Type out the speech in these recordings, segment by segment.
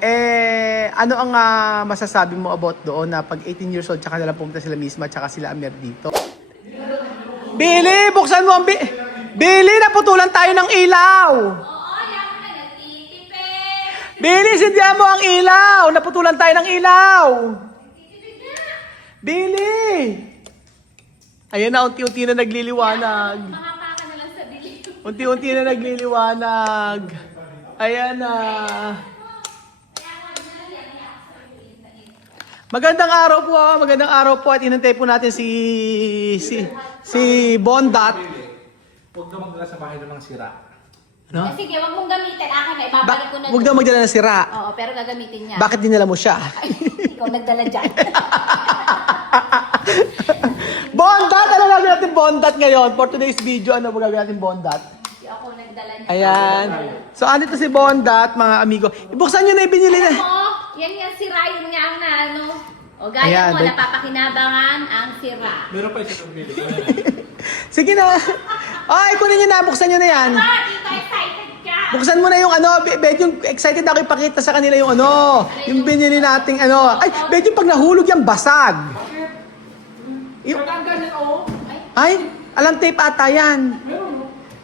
Ano ang masasabi mo about doon na pag 18 years old, tsaka nila pumunta sila misma, tsaka sila Amer dito? Billy, buksan mo ang Billy, naputulan tayo ng ilaw! Billy, sindihan mo ang ilaw! Naputulan tayo ng ilaw! Billy! Ayan na, unti-unti na nagliliwanag. Unti-unti na nagliliwanag. Ayan na. Magandang araw po, magandang araw po at inantay po natin si Bondat. Huwag na magdala sa bahay ng mga sira. Ano? Sige, wag mong gamitin. Akin na, ibabalik ko na. Huwag daw magdala ng sira. Oo, pero gagamitin niya. Bakit dinala mo siya? Ikaw nagdala dyan. Bondat! Ano lang natin Bondat ngayon? For today's video, ano magagawin natin Bondat? Ako nagdala niya. Ayan. So, andito si Bondat, mga amigo. Ibuksan nyo na yung binili na. Yan yung sira, yun nga ang na ano. O gaya Ayan, mo, napapakinabangan ang sira. Meron pa isa pili. Sige na. Ay, kunin nyo na. Buksan nyo na yan. Dito excited ka. Buksan mo na yung ano. Medyo excited ako ipakita sa kanila yung ano. Yung binili nating ano. Ay, medyo pag nahulog yung basag. Yung, ay, alam tape ata yan.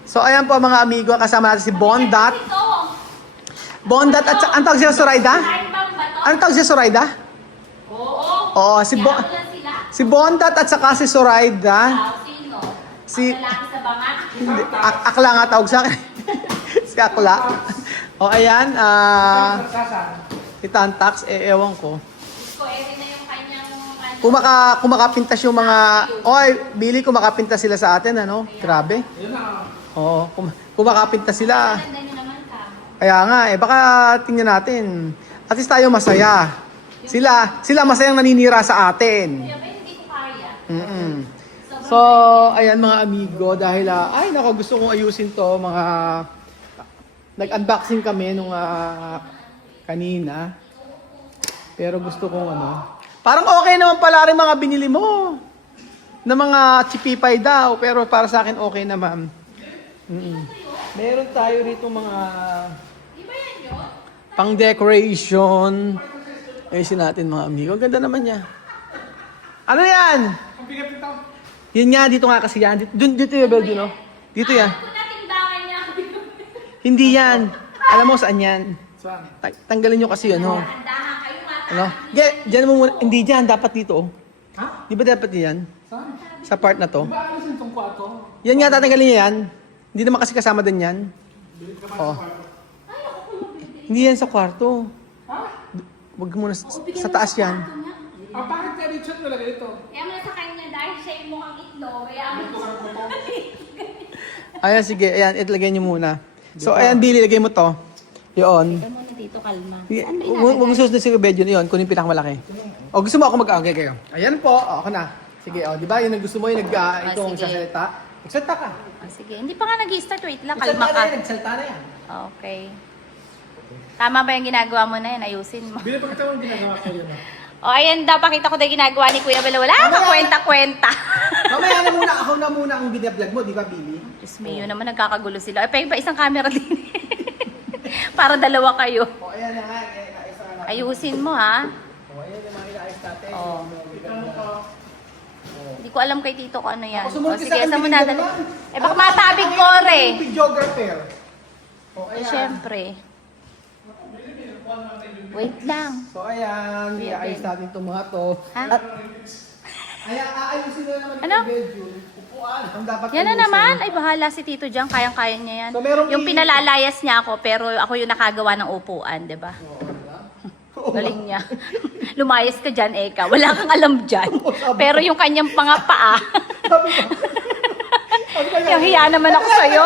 So, ayan po mga amigo. Kasama natin si Bondat. Bondat at ang tawag siya Zoraida? Anong tawag siya Zoraida? Oo, si Bondat at saka si Zoraida. Sino? Si Ang lalaki sa bangat? hindi, Akla nga tawag sa akin. Si Akla. O ayan, si Tantax, ewan ko. Gusto, eri na yung kanyang ano. Kumakapintas yung mga, oy, Billy, kumakapintas sila sa atin, ano? Grabe. Oo, kumakapintas sila. Ganda nyo naman ka. Kaya nga, baka tingnan natin. At least tayo masaya. Sila masayang naninira sa atin. Kaya ba hindi ko kaya? So, ayan mga amigo, dahil, ay nako, gusto kong ayusin to, mga, nag-unboxing kami nung kanina. Pero gusto kong parang okay naman pala rin mga binili mo. Na mga chipipay daw, pero para sa akin okay naman. Meron tayo rito mga pang decoration. Ayusin natin mga amigo. Ang ganda naman niya. Ano yan? Ang bigat ito. Yun nga, dito nga kasi yan. Dito yung bed, no? Dito yan. Kung natindahan niya. Hindi yan. Alam mo saan yan? Saan? Tanggalin nyo kasi ano. Tindahan kayo mata. Ano? Diyan mo muna. Hindi dyan. Dapat dito. Oh. Ha? Di ba dapat yan? Saan? Sa part na to. Ba alisin itong kwarto? Yan nga, tatanggalin niya yan. Hindi naman kasi kasama din yan. Oh. Hindi yan sa kwarto. Ha? Huwag muna sa taas yan. Bakit ka dito nalagay ito? Kaya mo na sa kanya dahil siya yung mukhang itlog. Kaya Ito ka po to. Ayan, sige. Ayan, itlagay niyo muna. So, ayan, Billy, lagay mo to. Yun. Ikaw muna dito, kalma. Huwag susunod si bed yun. Yun, kunin pinakamalaki. O, gusto mo ako mag-agay kayo? Ayan po. O, ako na. Sige, o, di ba? Yung gusto mo yung itong sige. sasalita. Nagsalita ka. Sige, hindi pa nga nag-start. Wait lang, Nagsalita kalma na ka. yan. Nagsalita na yan. Okay. Tama ba yung ginagawa mo na yan? Ayusin mo. Bili pa kita mong ginagawa ko yun. O, ayan daw, pakita ko na yung ginagawa ni Kuya Bala. Wala ka kwenta-kwenta. Mamaya na muna. Ako na muna ang binablog mo, di ba, Billy? Diyos me, yun naman nagkakagulo sila. Ay, pa isang camera din. Para dalawa kayo. O, ayan na nga. Isa na. Ayusin mo, ha? O, ayan yung mga inaayos natin. Oo. Hindi ko alam kay Tito ko ano yan. Ako sumunod O, ka sige, sa akin, saan mo binigyan nadali? naman. Eh, baka matabig ko, re. Ang videographer. O, Eh, ayan. syempre. Wait lang. So, ayan. Iaayos natin itong mga to. Ha? At, ayan, aayusin na naman Ano? yung bedroom. Upuan. Ang dapat Yan na ayusin. naman. Ay, bahala si Tito dyan. Kayang-kaya niya yan. So, merong Yung pinalalayas niya ako, pero ako yung nakagawa ng upuan, di ba? Galing niya. Lumayas ka dyan, Eka. Wala kang alam dyan. Pero yung kanyang pangapaa. Yung hiya naman ako sa'yo.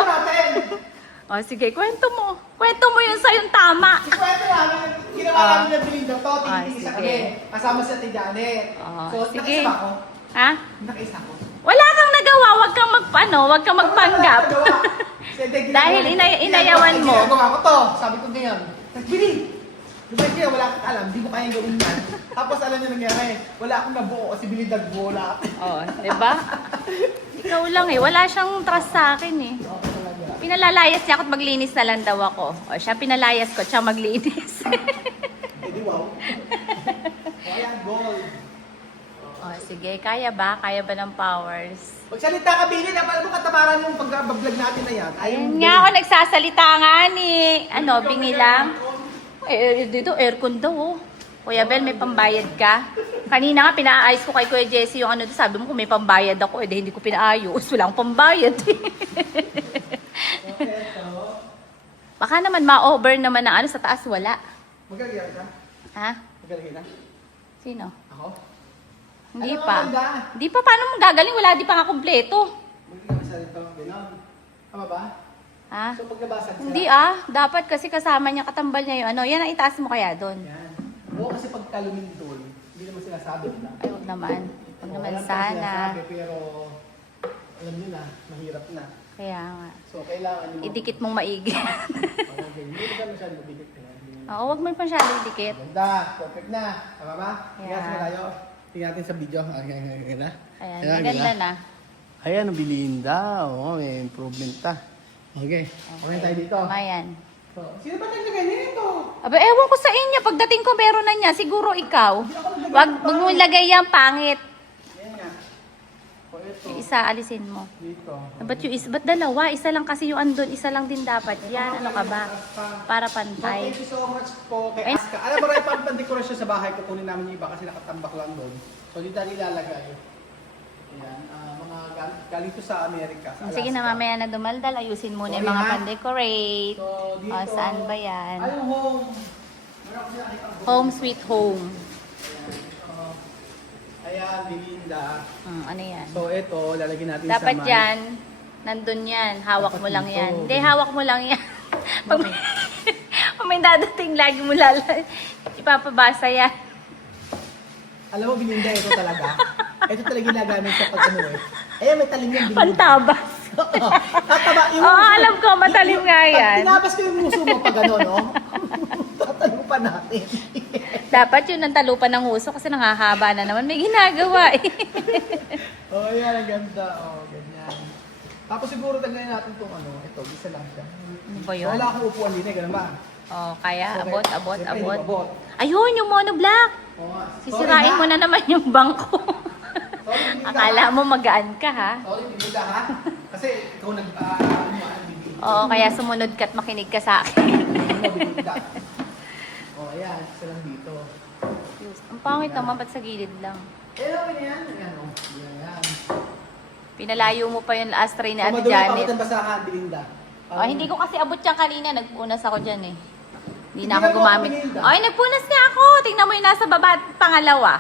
O, sige, kwento mo. Kwento mo yun sa'yong tama. Ikwento namin, ginawa namin ng Belinda to, Ah, tinitisa sige. kami. Kasama si Ate Janet. Ah, So, sige. nakaisa ba ako? Ha? Nakaisa ako. Wala kang nagawa. Wag kang magpanggap. Si Ate, ginagawa- Dahil inayawan mo. Ginagawa ko to. Sabi ko ganyan. Bili! Diba kaya wala akong alam, di mo kayang gawin yan. Tapos alam niyo nangyari, wala akong nabuo kasi binidagbo wala. Oh, di ba? Ikaw lang eh. Wala siyang trust sa akin eh. Pinalalayas niya ako at maglinis na lang daw ako. O siya pinalayas ko, siya maglinis. sige. Kaya ba? Kaya ba ng powers? Magsalita ka, Billy. Paano mo kataparan yung pag-vlog natin na yan? Ayun nga ako nagsasalita nga ni. Ano, bingi lang? Dito, aircon daw oh. Kuya Bel, may pambayad ka? Kanina nga, pinaayos ko kay Kuya Jesse yung ano, sabi mo kung may pambayad ako, hindi ko pinaayos. Wala akong pambayad. Baka naman ma-over naman na ano, sa taas wala. Magagaya ka? Ha? Magagaya ka? Sino? Ako? Hindi Ano pa. nga maganda? Hindi pa, paano mo gagaling? Wala, di pa nga kumpleto. Magagaya ka rin pang bilang. Tama ba? Ha? So pag nabasag siya. Hindi dapat kasi kasama niya, katambal niya yung ano, yan ang itaas mo kaya doon. Yan. Oo, kasi pag kalumindol, hindi naman sinasabi nila. Ay, huwag naman. Huwag naman Walang sana. sinasabi, pero alam niyo na, mahirap na. Kaya nga. So kailangan niyo. Idikit mong maigi. Okay, hindi ka masyado dikit. Oo, huwag mo masyado idikit. Ganda, perfect na. Tama ba? Yeah. Tingnan sa malayo. Tingnan natin sa video. Okay na. Ayan, Ayan, maganda na. Ayan, ang bilinda. Oo, may improvement ta. Okay. Okay tayo dito. Mayan. So, sino ba naglagay nito? Aba, ewan ko sa inyo. Pagdating ko, meron na niya. Siguro ikaw. Wag mo lagay yan, pangit. Ayan nga. O ito. Yung isa, alisin mo. Dito. Ba't dalawa? Isa lang kasi yung andun. Isa lang din dapat. Yan, ano ka ba? Para So, pantay. thank you so much po kay Ay. Aska. Alam mo rin, pang pandekorasyon sa bahay, kukunin namin yung iba kasi nakatambak lang doon. So, dito nilalagay. Ayan, mga galing to sa Amerika. Sa Sige na, Alaska. mamaya na dumaldal. Ayusin muna yung Sorry, mga ha? pan-decorate. So, dito. O, saan ba yan? Ay, yung home. Meron ako nakita ang Home sweet home. Ayan, Belinda. Ano yan? So, ito, lalagyan natin Dapat sa yan, nandun yan. Hawak Dapat mo lang dito. yan. Hindi, hawak mo lang yan. Pag may, pag may dadating, lagi mo ipapabasa yan. Alam mo, Belinda, ito talaga. Ito talaga ginagamit sa pag-ano eh. Ayan, may talim yan, Belinda. Pantabas. Tataba, yung Oo, muso- alam ko, matalim nga Pag yan. tinabas ko yung muso mo pag ano, no? Tatanong pa natin. Dapat yun ang talupan ng huso kasi nangahaba na naman. May ginagawa eh. Oh, yan, ang ganda. Oh, ganyan. Tapos siguro tanggalin natin itong ano, ito, isa lang siya. Ano ba So, yun? wala akong upuan din eh, ganun ba? Oh, kaya So, abot, kaya- abot, siyempre, abot. abot. Ayun, yung monoblock. Oo nga. Sisirain mo na naman yung bangko. Sorry, Belinda. Akala mo magaan ka ha? Sorry, Belinda ha? Kasi ikaw Oo, kaya sumunod ka at makinig ka sa akin. Oh, ayan, isa lang dito. Ang pangit naman, ba't sa gilid lang? Eh, okay na yan. Ayan, oh. Ayan. Pinalayo mo pa yung last tray ni Ate Madumi pa Janet. ang basahan, Belinda. Oh, hindi ko kasi abot yan kanina. Nagpunas ako dyan eh. Hindi na Hindi ako na gumamit. ako pinilda. Ay, nagpunas niya ako. Tingnan mo yung nasa baba at pangalawa.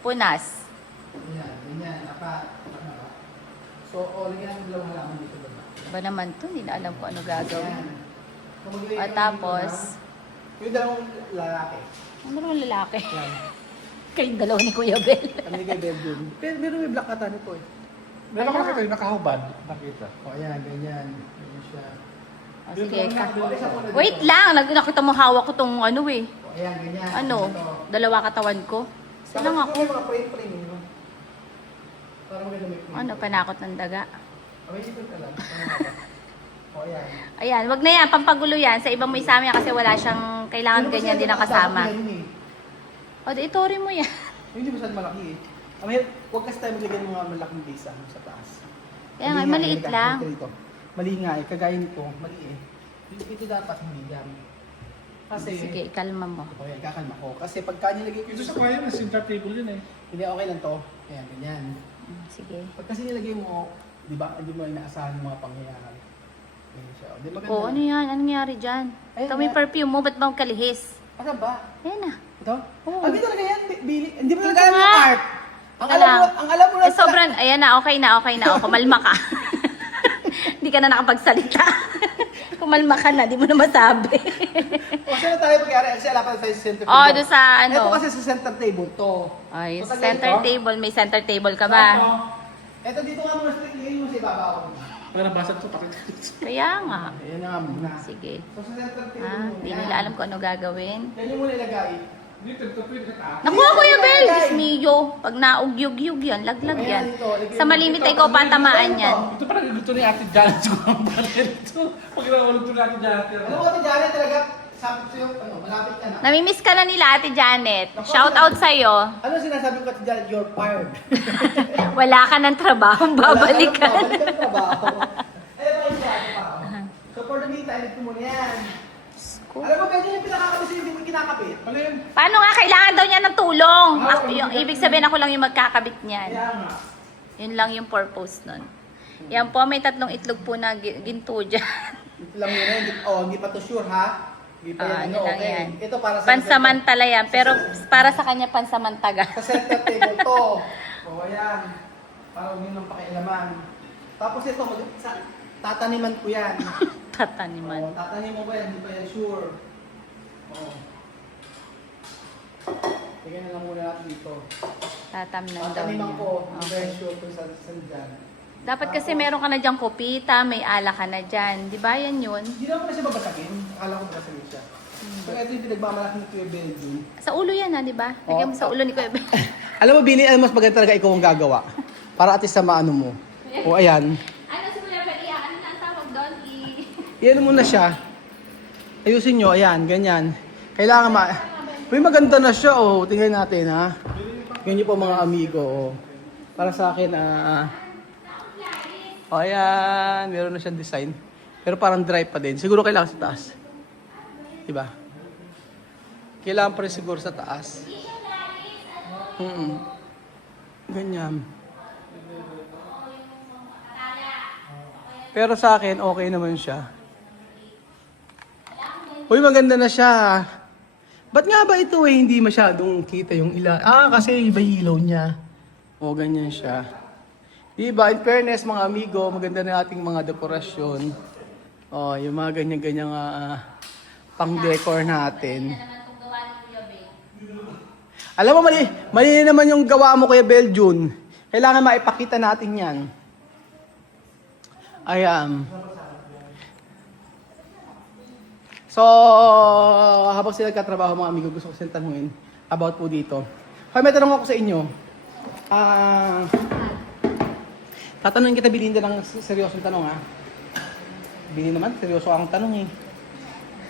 Punas. Ayan, ganyan. Apat. Tama ba? So, lagyan natin dalawang halaman dito. Baba. Ba naman to? Hindi na alam ko ano gagawin. Ayan. So, maglagay At ka tapos, dito ng- yung dalawang lalaki. ano naman lalaki? Yan. Kayong dalawa ni Kuya Bel. Kami kay Belgium. Pero may black ata nito eh. Meron ko nakita yung nakahubad. Nakita. O, ayan, ganyan. Ganyan siya. Oh, sige, ka. Isa muna dito. Wait lang. Nakita mo hawak ko tong ano eh. O, ayan, ganyan. Ano? Ito. Dalawa katawan ko. Isa lang ako. May mga frame, no? Parang may lumikling. Ano, panakot ng daga. Abay, dito ka lang. O, ayan. Ayan, wag na yan. Pampagulo yan. Sa ibang may sama yan kasi wala siyang kailangan Ano ganyan kasi, din ang kasama. dapat yan eh. O, di itori mo yan. Hindi masyadong malaki eh. Amir, huwag kasi tayo maglagay ng mga malaking base sa taas. Kaya nga, Mali nga, maliit ilagay. lang. Dito. Mali nga eh, kagaya nito, mali eh. Ito dapat hindi yan. Kasi, Sige, ikalma mo. o yan, kakalma ko. Kasi pagka nilagay ko Ito sa kaya na center table yun eh. hindi okay lang to. Ayan, ganyan. Sige. Pag kasi nilagay mo, di ba, hindi mo inaasahan yung mga pangyayari. Ganyan siya. Di ba ganda? O, ano yan? Anong nangyari dyan? Ayun Ito may nga. perfume mo. Ba't bang kalihis? Ano ba? Ayan na. Ito? Oo. Hindi talaga yan, Billy. Hindi mo Tingnan talaga nga. yung art. Ang alam mo Eh, sobrang, ayan na, okay na, okay na. O, kumalma ka. Hindi ka na nakapagsalita. Kumalma ka na, di mo na masabi. O, saan na tayo pag-ari? Kasi ala pa tayo sa center Oh, doon sa ano. Ito kasi sa center table to. Ay, So, sa tagal center ito. table. May center table ka ba? Ito dito nga muna sa tingin mo sa ibabaw. Para nabasag ito, pakita. Kaya nga. Ayan na nga muna. Sige. So sa center table Ha? mo, Hindi yan. nila alam kung ano gagawin. Yan yung muna ilagay. Dito, ito pwede ka taas. Nakuha ko yung bell. Diyos mio. Pag naugyug-yug yan, laglag yan. Sa malimit ay ko patamaan yan. Ito parang gusto ni Ate Janet ko ang pala ito. Pag nawalog ito ni Ate Janet. Alam mo ito, Janet, talaga, sabi ko sa'yo, ano, malapit ka na. Namimiss ka na nila, Ate Janet. Shout out sa'yo. Ano sinasabi ko Ate Janet? You're fired. Wala ka ng trabaho, babalik ka. Babalik ka ng trabaho. Ayun pa yung sabi pa. So for the meantime, ito muna yan. Alam mo, ganyan yung pinakakabit sa'yo, hindi mo kinakabit. Ano yun? Paano nga, kailangan daw niya ng tulong. Yung, ibig sabihin ako lang yung magkakabit niyan. Kaya nga. Yun lang yung purpose nun. Yan po, may 3 itlog po na ginto dyan. Ito lang yun. Hindi pa to sure ha. Hindi pa yan. Ano lang yan. Ito para sa Pansamantala yan, pero para sa kanya pansamantaga. Sa center table to. O ayan. Para huwag yun ng pakialaman. Tapos ito, tataniman ko yan. Tataniman. Tatanim mo ba yan? Hindi pa yan sure. Oo. Tingnan na lang muna natin dito. Tatamnan daw Tataniman niya. ko. Hindi pa Okay. yan sure kung saan dyan. Dapat kasi meron ka na dyan kopita, may ala ka na dyan. Di ba yan yun? Hindi naman na siya babasagin. Akala ko babasagin siya. So ito yung pinagmamalaki ni Kuya Belgium. Sa ulo yan ha, di ba? Lagyan mo sa ulo ni Kuya Ben. Alam mo, Billy, alam mo, mas maganda talaga ikaw ang gagawa. Para at least sa maano mo. O ayan. Ano si Kuya Ben? Ano na ang tawag doon? Iyan mo na siya. Ayusin nyo, ayan, ganyan. Kailangan Uy, maganda na siya, oh. Tingnan natin, ha. Ganyan po mga amigo, oh. Para sa akin, oh, ayan. Meron na siyang design. Pero parang dry pa din. Siguro kailangan sa taas. Diba? Kailangan pa rin siguro sa taas. Ganyan. Pero sa akin, okay naman siya. Uy, maganda na siya. Ba't nga ba ito hindi masyadong kita yung ilaw? Kasi iba yung ilaw niya. O, ganyan siya. Diba? In fairness, mga amigo, maganda na ating mga dekorasyon. O, yung mga ganyan-ganyan pang-decor natin. Alam mo, mali naman yung gawa mo, Kuya Beljun. Kailangan maipakita natin yan. Ayan. So, habang sila nagkatrabaho mga amigo, gusto ko silang tanungin about po dito. Kaya may tanong ako sa inyo. Tatanungin kita, Belinda, ng seryosong tanong, ha? Bili naman, seryoso akong tanong, eh.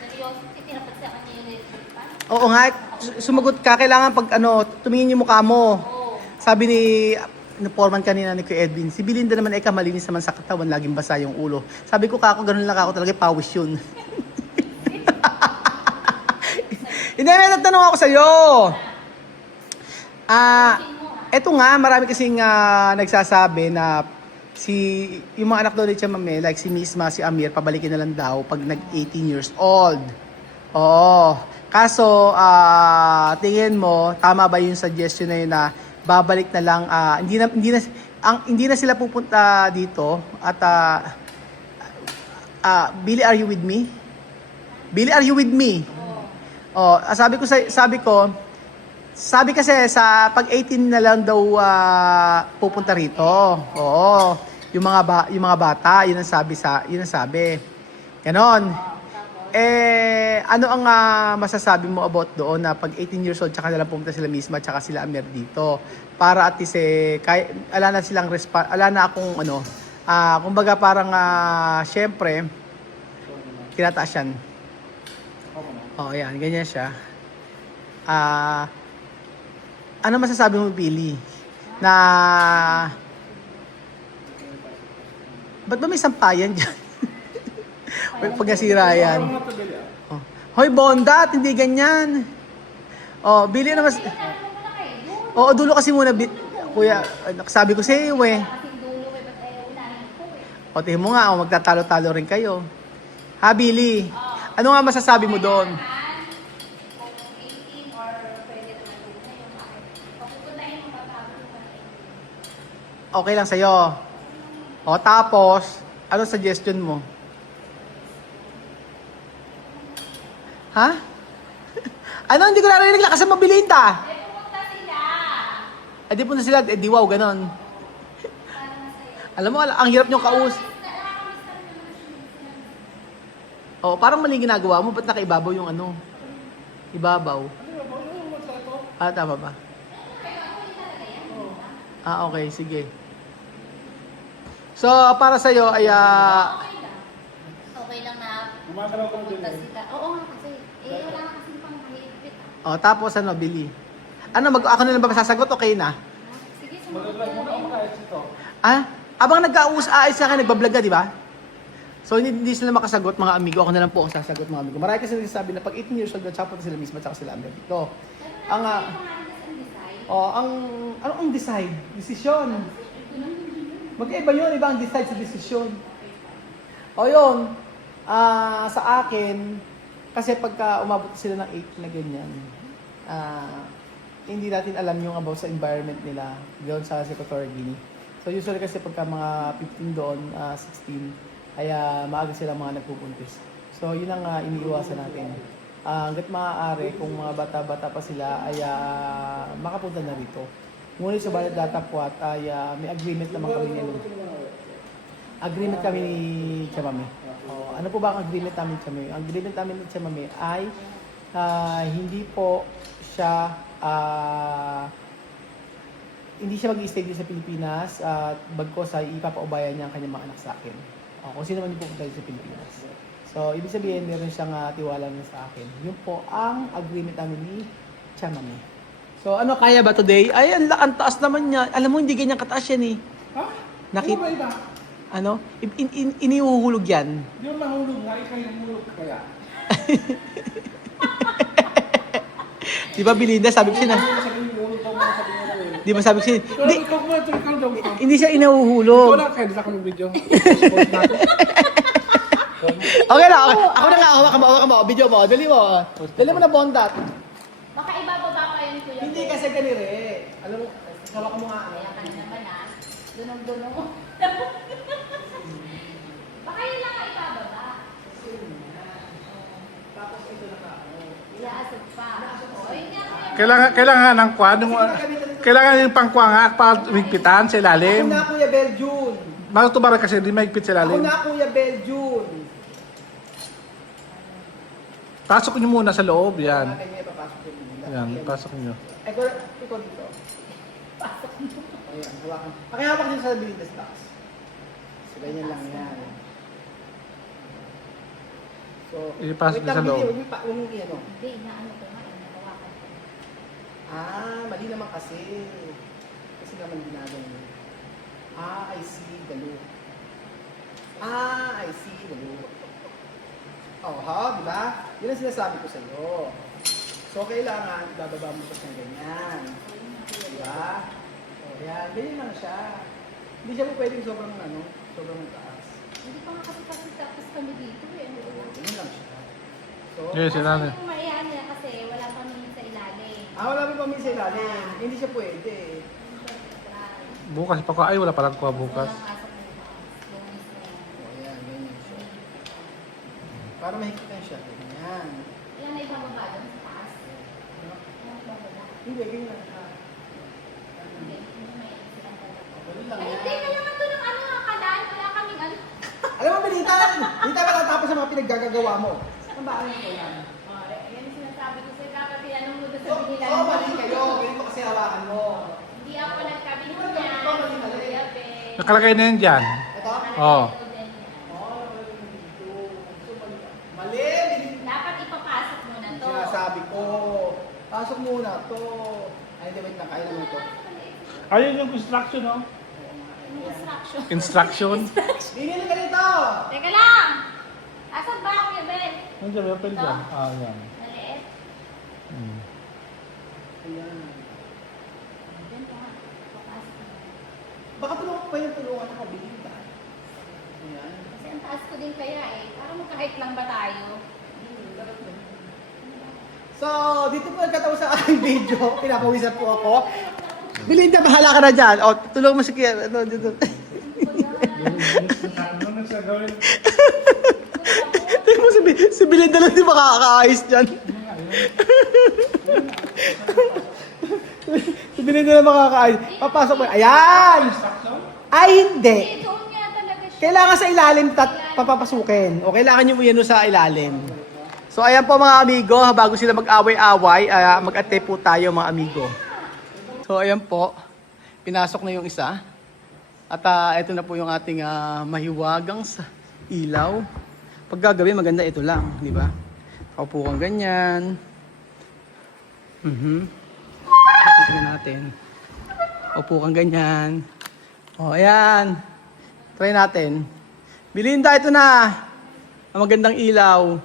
Seryoso, tinapat sa kanya yung Oo nga, sumagot ka. Kailangan pag tumingin yung mukha mo. Sabi ni foreman kanina ni Kuya Edwin, si Belinda naman ay kamalinis naman sa katawan, laging basa yung ulo. Sabi ko, ganun lang ako, talaga pawis yun. Hindi, may nagtanong ako sa'yo. Eto nga, marami kasing nagsasabi na yung mga anak daw ni Tia Mame, like si Misma, si Amir, pabalikin na lang daw pag nag-18 years old. Oo. Kaso, tingin mo, tama ba yung suggestion na yun na babalik na lang, hindi na sila pupunta dito at Billy, are you with me? Billy, are you with me? Oh, sabi kasi sa pag 18 na lang daw pupunta rito. Oo. Yung mga bata, yun ang sabi. Ganon. Ano ang masasabi mo about doon na pag 18 years old tsaka na lang pumunta sila Misma tsaka sila Amir dito para at least ala na akong kumbaga parang syempre tinataas yan. Ayan, ganyan siya. Ano masasabi mo, Billy? Na ba't ba may sampayan dyan? Pag nasira yan. Hoy, bondat, hindi ganyan. Billy na mas... dulo kasi muna, Kuya. Sabi ko sa iyo, eh. Tingin mo nga, magtatalo-talo rin kayo. Ha, Billy? Ano nga masasabi mo doon? Okay lang sa'yo. Tapos, ano suggestion mo? Ha? Ano? Hindi ko narinig lang kasi mabilita. Di punta sila. Di wow, ganon. Alam mo, ang hirap niyong kaus. Parang mali ginagawa mo. Ba't nakaibabaw yung Ibabaw. Tama ba? Okay, sige. So, para sa'yo ay... Okay lang na pupunta sila. Oo nga kasi, wala na kasing pang-higpit. O, tapos ano, bili. Ano, ako na lang ba sasagot? Okay na? Sige, sumunod Mag-vlog ka muna ako na. kahit ito. Ah, abang nag-aayos sa akin, nagbablog ka, di ba? So, hindi sila makasagot, mga amigo. Ako na lang po ang sasagot, mga amigo. Marami kasi nagsasabi na pag 18 years old, tsaka sila mismo, tsaka sila Amber. Ito. Ang, ano ang decide? Desisyon. Magkaiba yun, iba ang decide sa desisyon. O yun, sa akin, kasi pagka umabot sila ng 8 na ganyan, hindi natin alam yung about sa environment nila doon sa Equatorial Guinea. So usually kasi pagka mga 15 doon, 16, ay maaga sila mga nagpupuntis. So yun ang iniiwasan natin. Hanggat maaari, kung mga bata-bata pa sila, ay makapunta na rito. Ngunit sa Balat Datapwat ay may agreement naman kami ni Agreement kami ni Chamame. Ano po ba ang agreement namin ni Chamame? Ang agreement namin ni Chamame ay hindi po siya mag-i-stay dito sa Pilipinas at bagkos ay ipapaubayan niya ang kanyang mga anak sa akin. Kung sino man yung pupunta dito sa Pilipinas. So, ibig sabihin, meron siyang tiwala na sa akin. Yun po ang agreement namin ni Chamame. So, ano, kaya ba today? Ay, ang taas naman niya. Alam mo, hindi ganyan kataas yan eh. Ha? Nakit- Ano ba iba? Ano? Iniuhulog yan. Di mo mahulog nga, ikaw yung hulog kaya. Di ba, Belinda? Sabi ko siya na. Sabi mo, hulog ko muna sabi mo eh. Di ba sabi ko siya? Hindi, Ikaw mo, ikaw daw. hindi siya Ikaw inuuhulog. na, kaya di sa akong video. Post natin. Okay lang, okay. Ako na nga, hawakan mo. Video mo, dali mo. Dali mo na bondat. Baka ibababa pa yun, kuya. Hindi kasi ganire. Alam mo, hawakan mo nga. Kaya ka na naman Dunong-dunong. Baka yun lang ang ibababa. Tapos ito na ka. Ilaasog pa. O, yun nga, kuya. Kailangan ng kwan. Kailangan yung pangkwa nga para umigpitan sa Ako ilalim. na, Kuya Beljun. Matutubaran kasi di maigpit sa Ako ilalim. na, Kuya Beljun. Pasok nyo muna sa loob, yan. Kanya ipapasok ko nila. Yan, pasok nyo. Ikaw dito. Pasok mo. Ayan, hawakan. Pakihapak din sa Belinda Stocks. So, ganyan lang yan. So, Ipasok wait din sa lang, loob. Huwag mo ano. Hindi, inaano ko nga. Nahawakan ko. Mali naman kasi. Kasi naman ginagawa. I see the loop. I see the loop. Oh, ha, di ba? Yun ang sinasabi ko sa iyo. So, kailangan, ibababa mo siya ng ganyan. Di ba? O, yan. Ganyan lang siya. Hindi siya po pwedeng sobrang taas. Hindi pa nga kasi tapos kami dito eh. Ganyan lang siya. So, Yes, sinabi. Yung maiyan niya kasi wala pa naman sa ilalim. wala pa kami sa ilalim. Hindi siya pwede. Bukas pa ko. Ay, wala palang kuha bukas. Walang pasok bukas. Lumis na yan. O, yan. Ganyan siya. Para mahikitan siya. Ganyan. Ilan na ibababa doon sa taas? Ilan ibababa? Hindi, ganyan lang siya. Hindi, hindi may silang talaga. Ganyan lang Ay, yan. hindi, kailangan doon ng kalan. Wala kaming ano. Alam mo, Benita, hindi tayo matatapos sa mga pinaggagawa mo. Ano ba? Ano yan? Yan yung sinasabi ko sa'yo. Dapat tinanong mo doon sa So, binilan mo. mali kayo. Ganito kasi hawakan mo. Hindi ako nagkabihin niya. Kuya Be. Nakalagay na yan dyan. Ito? Oo. Mali. Dapat ipapasok mo na to. Sinasabi ko. Pasok muna to. Ay, hindi, wait lang. Kaya naman ito. Ayun yung construction, no? Yung instruction. Instruction. Binili ka nito. Teka lang! Asan ba, Kuya Ben? Nandiyan, may open dyan. Yan. Maliit. Hmm. Ayan. Diyan ka. Papasok mo. Baka tulungan ako, Benita. Ayan. Kasi ang taas ko din kaya eh. Para magka-height lang ba tayo? So, dito po nagkataon sa aking video. Pinapawisan po ako. Belinda, bahala ka na dyan. O, tulungan mo si Kia. Ano, dito. Ano na siya gawin? Tingnan mo si Belinda lang di makakaayos dyan. Si Belinda lang makakaayos. Papasok mo. Ayan! Ay, hindi. Eh, doon nga talaga siya. Kailangan sa ilalim papapasukin. O kailangan nyo yan sa ilalim. So ayan po mga amigo, bago sila mag-away-away, mag-ate po tayo mga amigo. So ayan po, pinasok na yung isa. At ito na po yung ating mahiwagang sa ilaw. Pag gagabi maganda ito lang, di ba? Upo kang ganyan. Tingnan natin. Upo kang ganyan. O, ayan. Try natin. Belinda, ito na. Ang magandang ilaw.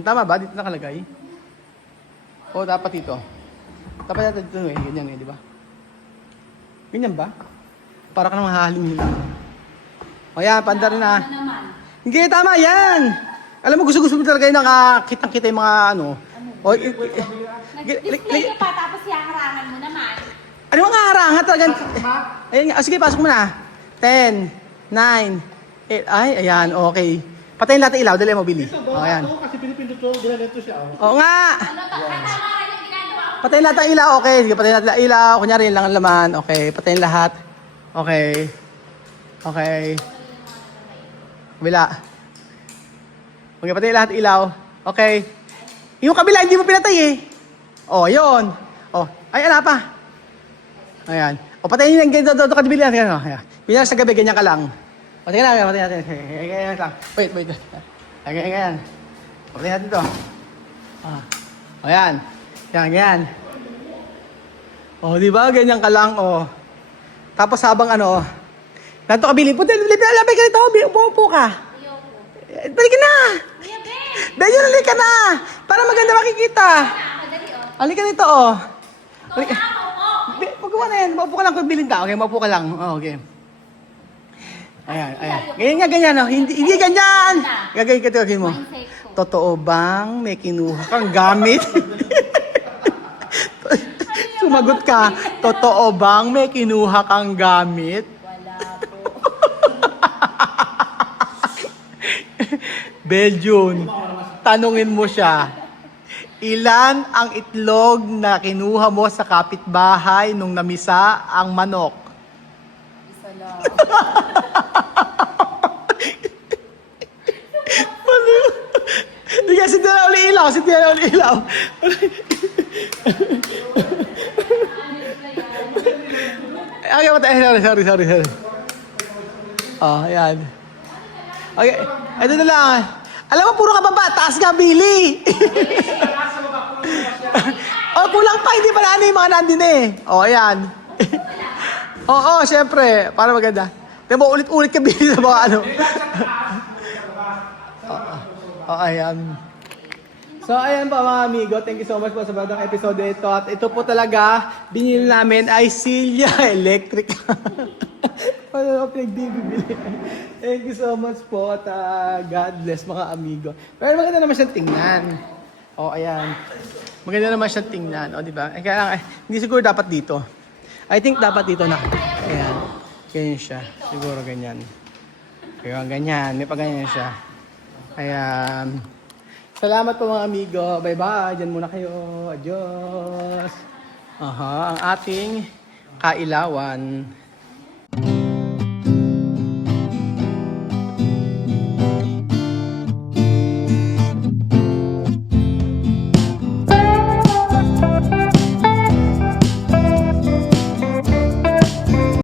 Tama ba? Dito nakalagay? O, dapat dito. Dapat natin dito eh. Ganyan eh, di ba? Ganyan ba? Para ka nang mahahaling-hilang. O, ayan. Panda rin na. Hindi, tama yan. Alam mo, gusto mo talaga yung nakakitang-kita yung mga ano. O, Nag-display ka pa, tapos harangan mo naman. ano mga harangan talaga? Ayun nga. Sige, pasok mo na. 10, 9, 8. Ay, ayan. Okay. Patayin natin ilaw. Dali mo, Billy. O, ayan. Kasi pinipindot ko, ginagato siya. Oo nga. Ano to? Tama ka yung ginagawa ko. Patayin natin ilaw. Okay. Sige, patayin natin ilaw. Kunyari, yun lang ang laman. Okay. Patayin lahat. Okay. Okay. Kabila. Okay, patayin lahat ilaw. Okay. Yung kabila, hindi mo pinatay eh. Oh, yun. Oh, ay, ala pa. Ayan. O, patayin yung ganyan. Doon ka dibili natin. Ayan. Binyan sa gabi, ganyan ka lang. O, tingnan natin. Patayin natin. Ganyan lang. Wait. Ganyan. Patayin natin ito. O, ayan. Ganyan. O, di ba? Ganyan ka lang. O. Tapos habang ano, nanto ka, Billy. Labay ka nito. Upo ka. Balik ka na. Benyo, nalik ka na. Para maganda makikita. Halika nito, oh. Halika. Magawa na yan. Maupo ka lang kung Belinda. Okay, maupo ka lang. Oh, okay. Ayan. Ganyan. Oh. Hindi ganyan. Gagawin mo. Totoo bang may kinuha kang gamit? Sumagot ka. Totoo bang may kinuha kang gamit? Wala po. Belgium, tanungin mo siya. Ilan ang itlog na kinuha mo sa kapitbahay nung namisa ang manok? Isa lang. Hindi kasi tira uli ilaw. Okay, sorry. Oh, ayan. Okay, ito na lang. Alam mo, puro ka baba, taas ka, Billy. Oh, kulang pa, hindi pa na yung mga nandun eh. Oh, ayan. Oo, syempre, para maganda. Tignan mo, ulit-ulit ka, Billy, sa mga ano. Oh, ayan. So, ayan po mga amigo. Thank you so much po sa bagong episode ito. At ito po talaga, binili namin ay Silya Electric. Ano pinagbibili? Thank you so much po at God bless mga amigo. Pero maganda naman siyang tingnan. O, ayan. Maganda naman siyang tingnan. O, di ba? Kaya lang, hindi siguro dapat dito. I think dapat dito na. Ayan. Ganyan siya. Siguro ganyan. Kaya ganyan. May pa ganyan siya. Ayan. Salamat po mga amigo. Bye-bye. Diyan muna kayo. Adios. Ang ating kailawan.